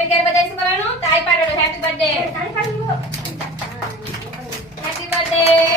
આપણે ઘરે બધાય શું કરવાનું? તાળી પાડવાનું. Happy birthday. Happy birthday.